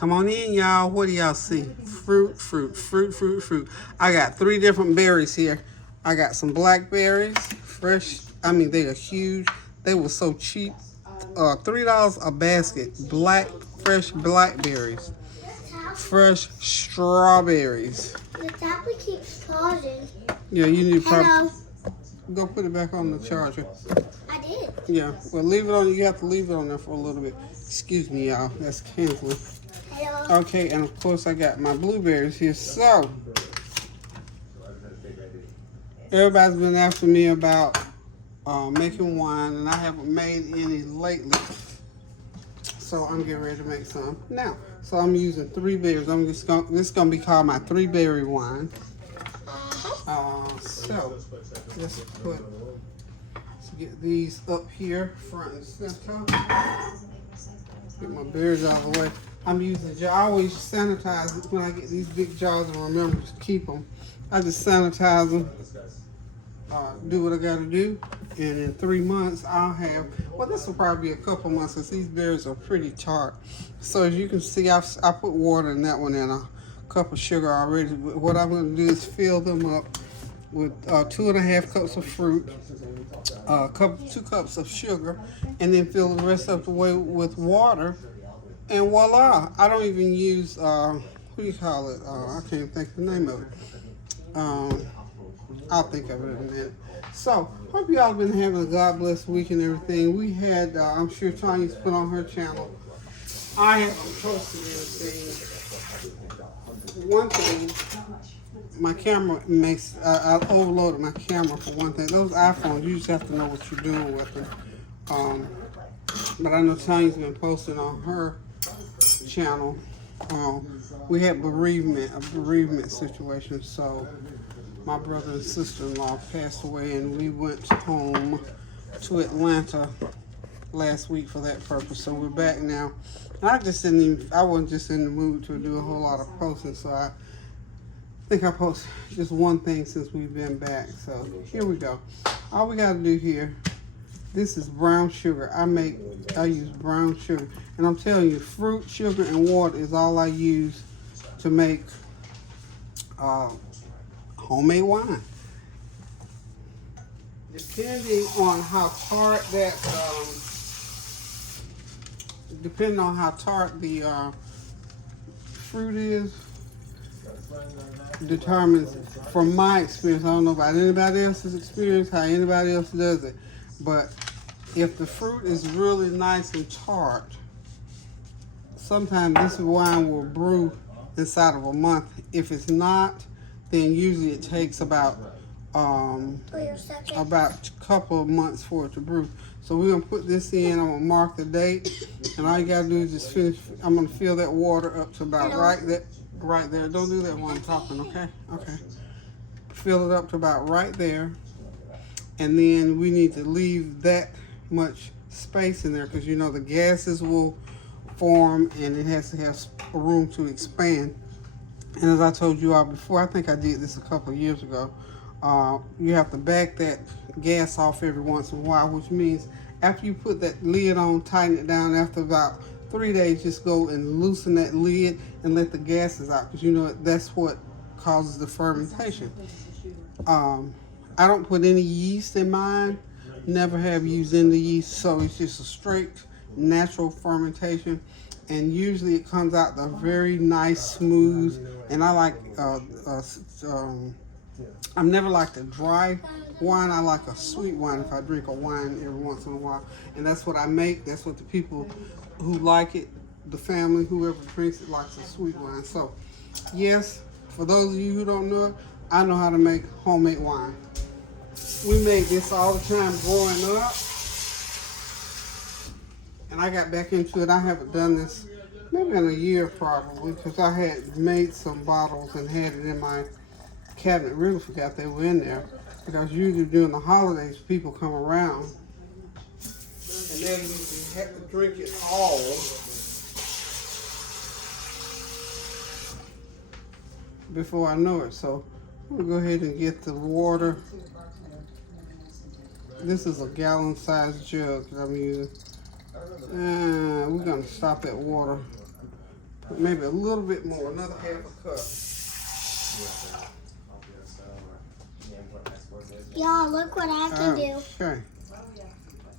Come on in, y'all. What do y'all see? Fruit, fruit, fruit, fruit, fruit. I got 3 different berries here. I got some blackberries, fresh. I mean, they are huge. They were so cheap. $3 a basket. Fresh blackberries. Fresh strawberries. The tablet keeps charging. Yeah, you need to probably go put it back on the charger. I did. Yeah, well, leave it on. You have to leave it on there for a little bit. Excuse me, y'all. That's canceling. Hello. Okay, and of course I got my blueberries here. So, everybody's been asking me about making wine, and I haven't made any lately. So I'm getting ready to make some now. So I'm using 3 berries. This is gonna be called my 3-berry wine. So let's get these up here front and center. Get my berries out of the way. I'm using jar. I always sanitize it when I get these big jars and remember to keep them. I just sanitize them, do what I gotta do, and in 3 months I'll have, well, this will probably be a couple months because these berries are pretty tart. So as you can see, I put water in that one and a cup of sugar already. But what I'm gonna do is fill them up with 2.5 cups of fruit, 2 cups of sugar, and then fill the rest of the way with water. And voila! I don't even use what do you call it? I can't think of the name of it. I'll think of it in a minute. So, hope you all have been having a God bless week and everything. We had, I'm sure Tanya's put on her channel. I haven't posted anything. One thing, my camera makes, I overloaded my camera for one thing. Those iPhones, you just have to know what you're doing with them. But I know Tanya's been posting on her channel. We had a bereavement situation, so my brother and sister-in-law passed away, and we went home to Atlanta last week for that purpose. So we're back now. I wasn't just in the mood to do a whole lot of posting, so I think I posted just one thing since we've been back. So here we go. All we got to do here, this is brown sugar. I use brown sugar, and I'm telling you, fruit, sugar, and water is all I use to make homemade wine. Depending on how tart the fruit is, determines, from my experience, I don't know about anybody else's experience, how anybody else does it, but if the fruit is really nice and tart, sometimes this wine will brew inside of a month. If it's not, then usually it takes about a couple of months for it to brew. So we're gonna put this in. I'm gonna mark the date, and all you gotta do is just finish. I'm gonna fill that water up to about right there. Don't do that while I'm talking, okay? Okay. Fill it up to about right there, and then we need to leave that much space in there because you know the gases will form, and it has to have room to expand. And as I told you all before, I think I did this a couple of years ago, you have to back that gas off every once in a while, which means after you put that lid on, tighten it down. After about 3 days, just go and loosen that lid and let the gases out, because you know that's what causes the fermentation. I don't put any yeast in mine, never have used any yeast, so it's just a straight natural fermentation. And usually it comes out the very nice, smooth, and I like, I've never liked a dry wine. I like a sweet wine if I drink a wine every once in a while. And that's what I make. That's what the people who like it, the family, whoever drinks it, likes a sweet wine. So, yes, for those of you who don't know it, I know how to make homemade wine. We made this all the time growing up. And I got back into it. I haven't done this maybe in a year probably, because I had made some bottles and had it in my cabinet. Really forgot they were in there, because usually during the holidays people come around and they usually have to drink it all. Before I know it. So we'll go ahead and get the water. This is a gallon size jug that I'm using. And we're going to stop that water. Put maybe a little bit more, another half a cup. Y'all, look what I can do. Okay.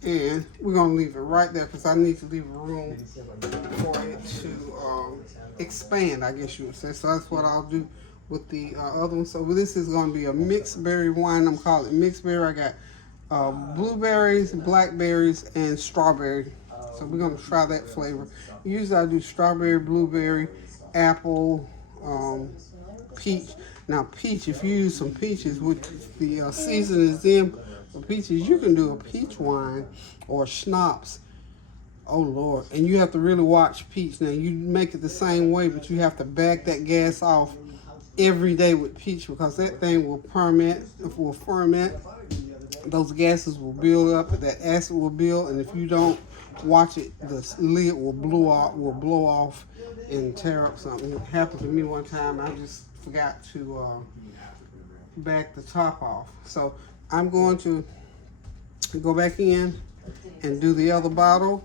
And we're going to leave it right there because I need to leave room for it to expand, I guess you would say. So that's what I'll do with the other one. So this is going to be a mixed berry wine. I'm calling it mixed berry. I got blueberries, blackberries, and strawberry. So we're going to try that flavor. Usually I do strawberry, blueberry, apple, peach. Now peach, if you use some peaches, which the season is in for peaches, you can do a peach wine or schnapps. Oh Lord, and you have to really watch peach. Now you make it the same way, but you have to back that gas off every day with peach because that thing will ferment. Those gases will build up, that acid will build, and if you don't watch it, the lid will blow off and tear up something. It happened to me one time. I just forgot to back the top off. So I'm going to go back in and do the other bottle.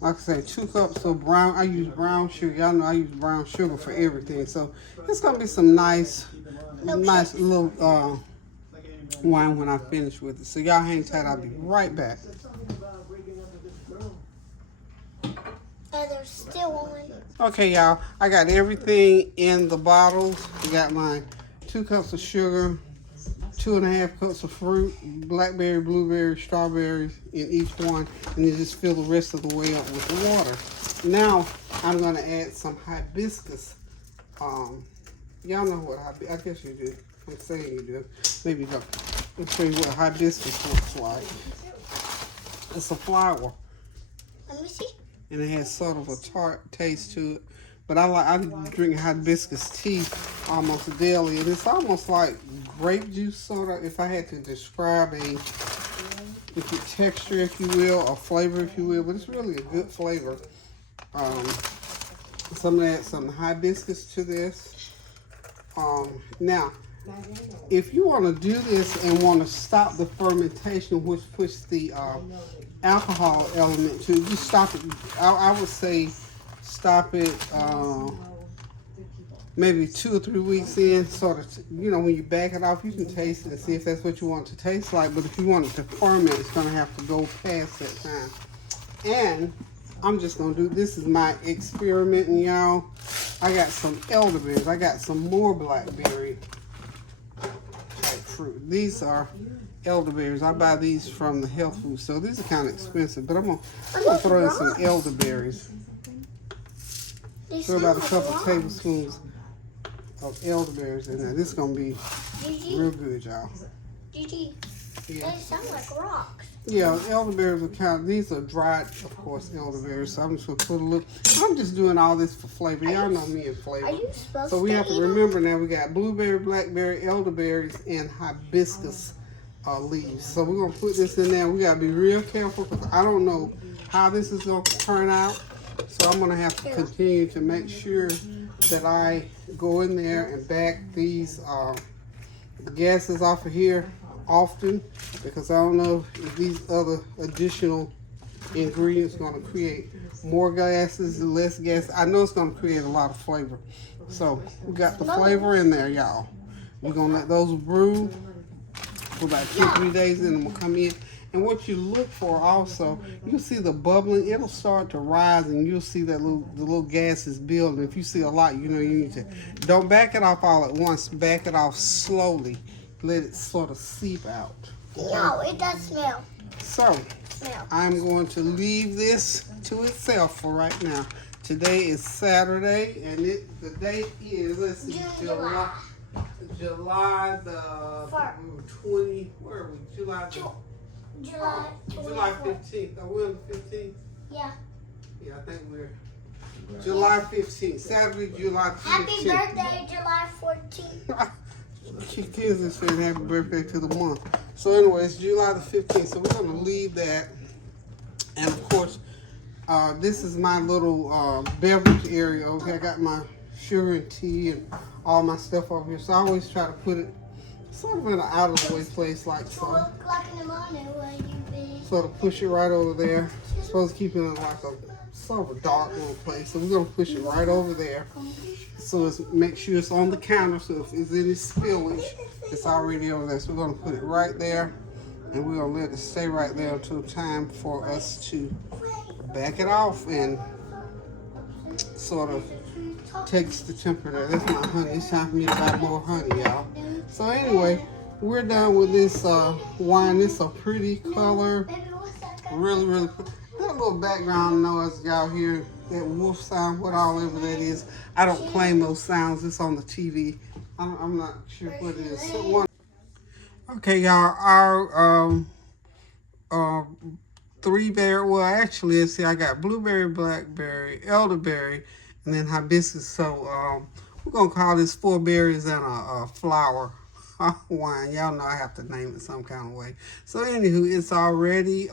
Like I say, 2 cups of brown. I use brown sugar. Y'all know I use brown sugar for everything. So it's gonna be some nice little wine when I finish with it. So y'all hang tight. I'll be right back. There's still one. Okay, y'all. I got everything in the bottles. I got my 2 cups of sugar, 2.5 cups of fruit, blackberry, blueberry, strawberries in each one, and then just fill the rest of the way up with the water. Now I'm gonna add some hibiscus. Y'all know what I guess you do. I'm saying you do. Maybe you don't. Let me show you what hibiscus looks like. It's a flower. Let me see. And it has sort of a tart taste to it. But I drink hibiscus tea almost daily, and it's almost like grape juice, sort of. If I had to describe a texture, if you will, or flavor, if you will, but it's really a good flavor. So I'm gonna add some hibiscus to this. Now, if you want to do this and want to stop the fermentation, which puts the alcohol element to it, just stop it. I would say stop it maybe 2 or 3 weeks in, sort of, when you back it off, you can taste it and see if that's what you want it to taste like. But if you want it to ferment, it's going to have to go past that time. And I'm just going to do, this is my experiment, and y'all, I got some elderberries. I got some more blackberry type fruit. These are elderberries. I buy these from the health food store. These are kind of expensive, but I'm gonna throw in some elderberries. Throw about a couple tablespoons of elderberries in there. This is gonna be real good, y'all. Gigi, Yeah. they sound like rocks. Yeah, elderberries are these are dried, of course, elderberries. So I'm just gonna put a little. I'm just doing all this for flavor. Y'all know me and flavor. Are you supposed So we to have to eat remember now. We got blueberry, blackberry, elderberries, and hibiscus leaves. So we're gonna put this in there. We gotta be real careful because I don't know how this is gonna turn out. So I'm gonna have to continue to make sure that I go in there and back these gases off of here often, because I don't know if these other additional ingredients are gonna create more gases or less gas. I know it's gonna create a lot of flavor. So we got the flavor in there, y'all. We're gonna let those brew for about 2-3 days, and then we'll come in. And what you look for also, you'll see the bubbling. It'll start to rise, and you'll see that the little gases building. If you see a lot, you need to don't back it off all at once. Back it off slowly. Let it sort of seep out. No, it does smell. So I'm going to leave this to itself for right now. Today is Saturday, and the date is, let's see, July the 20. Where are we? July 15th. Are we on the 15th? Yeah. Yeah, I think we're July 15th. Saturday, July 15th. Happy birthday, July 14th. Kids is saying happy birthday to the month. So anyway, it's July the 15th. So we're going to leave that. And of course, this is my little beverage area over here. I got my sugar and tea and all my stuff over here. So I always try to put it sort of in an out of the way place like so. 4 o'clock in the morning, will you be? Sort of push it right over there. Supposed to keep it in like a sort of a dark little place. So we're gonna push it right over there. So make sure it's on the counter. So if there's any spillage, it's already over there. So we're gonna put it right there, and we're gonna let it stay right there until time for us to back it off and sort of takes the temperature. That's my honey. It's time for me to buy more honey, y'all. So anyway, we're done with this wine. It's a pretty color. Really, really pretty. That little background noise y'all hear, that wolf sound, whatever that is. I don't claim those sounds. It's on the TV. I'm not sure what it is. Okay, y'all, our 3-berry, well, actually, let's see, I got blueberry, blackberry, elderberry, and then hibiscus. So we're going to call this 4 berries and a flower wine. Y'all know I have to name it some kind of way. So anywho, it's already,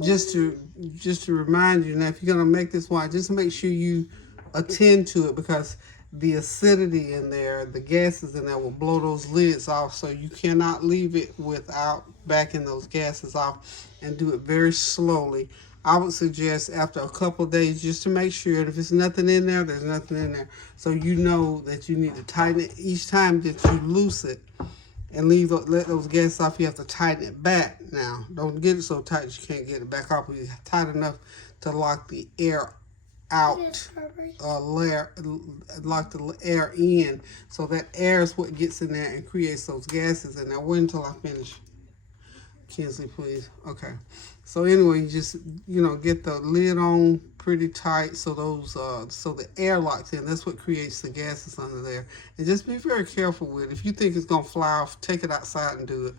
just to remind you, now if you're going to make this wine, just make sure you attend to it, because the acidity in there, the gases in there will blow those lids off. So you cannot leave it without backing those gases off, and do it very slowly. I would suggest after a couple days, just to make sure, and if there's nothing in there, there's nothing in there. So you know that you need to tighten it each time that you loose it and let those gases off. You have to tighten it back. Now, don't get it so tight that you can't get it back off. But it's tight enough to lock the air out, lock the air in. So that air is what gets in there and creates those gases. And now wait until I finish. Kinsley, please. Okay. So anyway, you just, get the lid on pretty tight so those so the air locks in. That's what creates the gases under there. And just be very careful with it. If you think it's gonna fly off, take it outside and do it.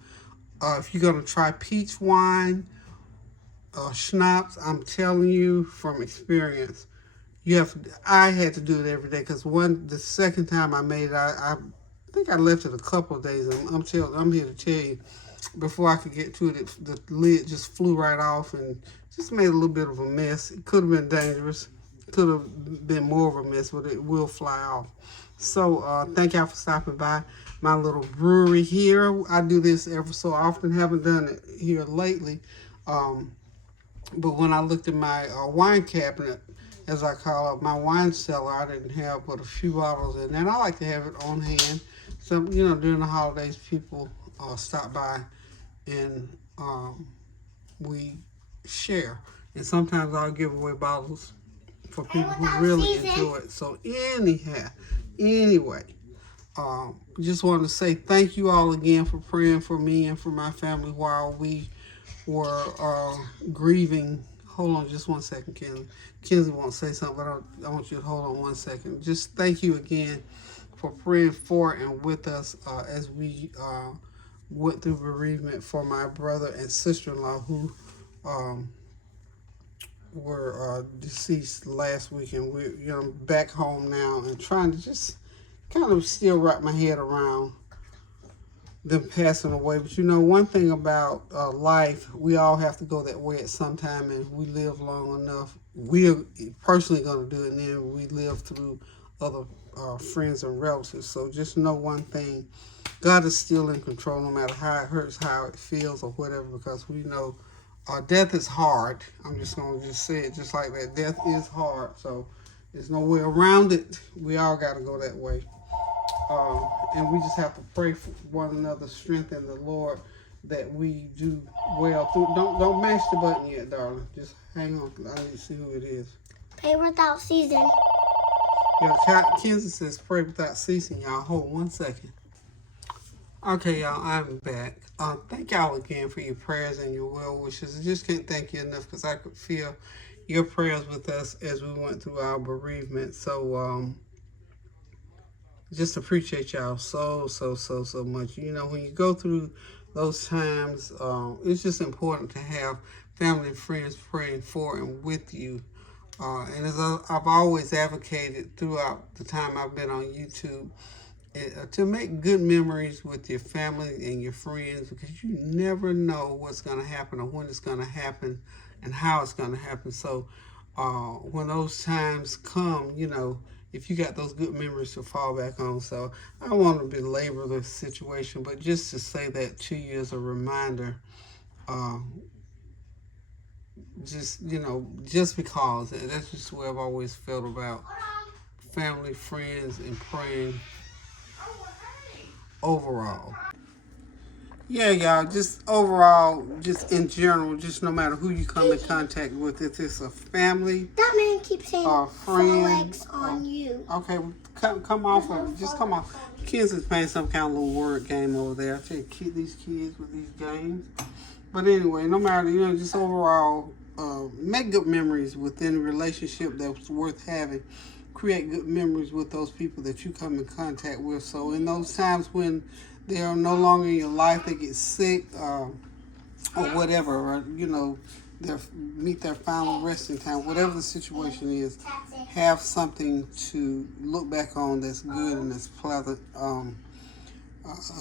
If you're gonna try peach wine, schnapps, I'm telling you from experience, I had to do it every day, because the second time I made it, I think I left it a couple of days, and I'm here to tell you, before I could get to it, the lid just flew right off and just made a little bit of a mess. It could have been dangerous. Could have been more of a mess, but it will fly off. So thank y'all for stopping by my little brewery here. I do this ever so often. Haven't done it here lately. But when I looked in my wine cabinet, as I call it, my wine cellar, I didn't have but a few bottles in there. And I like to have it on hand. So, during the holidays, people stop by and we share. And sometimes I'll give away bottles for people who really enjoy it. So anyway, just want to say thank you all again for praying for me and for my family while we were grieving. Hold on just one second, Kenzie. Kenzie wants to say something, but I want you to hold on one second. Just thank you again for praying for and with us as we went through bereavement for my brother and sister-in-law who were deceased last week. And we're back home now and trying to just kind of still wrap my head around them passing away. But one thing about life, we all have to go that way at some time, and if we live long enough, we're personally going to do it, and then we live through other friends and relatives. So just know one thing, God is still in control, no matter how it hurts, how it feels, or whatever, because we know death is hard. I'm just going to say it just like that. Death is hard, so there's no way around it. We all got to go that way. And we just have to pray for one another, strength in the Lord, that we do well through. Don't mash the button yet, darling. Just hang on. I need to see who it is. Pray without ceasing. Yeah, Kenzie says pray without ceasing. Y'all hold 1 second. Okay, y'all, I'm back. Thank y'all again for your prayers and your well wishes. I just can't thank you enough, because I could feel your prayers with us as we went through our bereavement. So just appreciate y'all so much. When you go through those times, it's just important to have family and friends praying for and with you. And as I've always advocated throughout the time I've been on YouTube, to make good memories with your family and your friends, because you never know what's going to happen or when it's going to happen and how it's going to happen. So when those times come, if you got those good memories to fall back on. So I don't want to belabor the situation, but just to say that to you as a reminder, just, you know, just because. And that's just the way I've always felt about family, friends, and praying overall. Yeah, y'all, just overall, just in general, just no matter who you come in contact with, if it's a family That man keeps saying or a friend. legs on you. Okay, well, come off of it. Just come off. Kids is playing some kind of little word game over there. I tell you, these kids with these games. But anyway, no matter, you know, just overall, make good memories within a relationship that's worth having. Create good memories with those people that you come in contact with. So in those times when they are no longer in your life, they get sick or whatever, or, you know, they meet their final resting time, whatever the situation is, have something to look back on that's good and that's pleasant.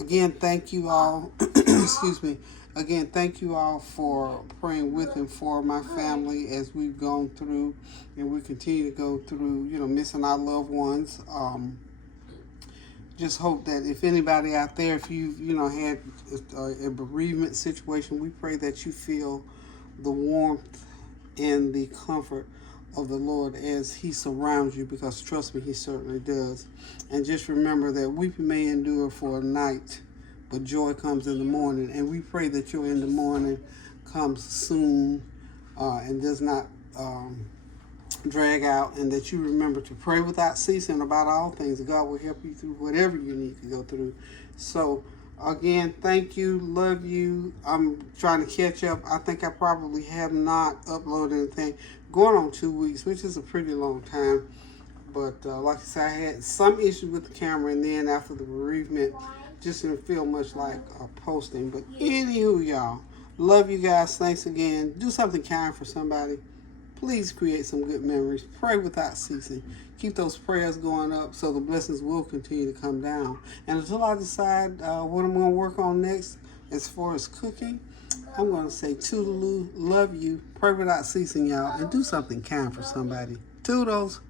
Again, thank you all. Excuse me. Again, thank you all for praying with and for my family as we've gone through and we continue to go through, you know, missing our loved ones. Just hope that if anybody out there, if you know, had a bereavement situation, we pray that you feel the warmth and the comfort of the Lord as He surrounds you, because trust me, He certainly does. And just remember that weeping may endure for a night, but joy comes in the morning. And we pray that joy in the morning comes soon and does not drag out, and that you remember to pray without ceasing about all things. God will help you through whatever you need to go through. So again, thank you, love you. I'm trying to catch up. I think I probably have not uploaded anything going on 2 weeks, which is a pretty long time. But like I said, I had some issues with the camera, and then after the bereavement, just didn't feel much like posting. But anywho, y'all, love you guys. Thanks again. Do something kind for somebody. Please create some good memories. Pray without ceasing. Keep those prayers going up so the blessings will continue to come down. And until I decide what I'm going to work on next as far as cooking, I'm going to say toodaloo, love you, pray without ceasing, y'all, and do something kind for somebody. Toodles.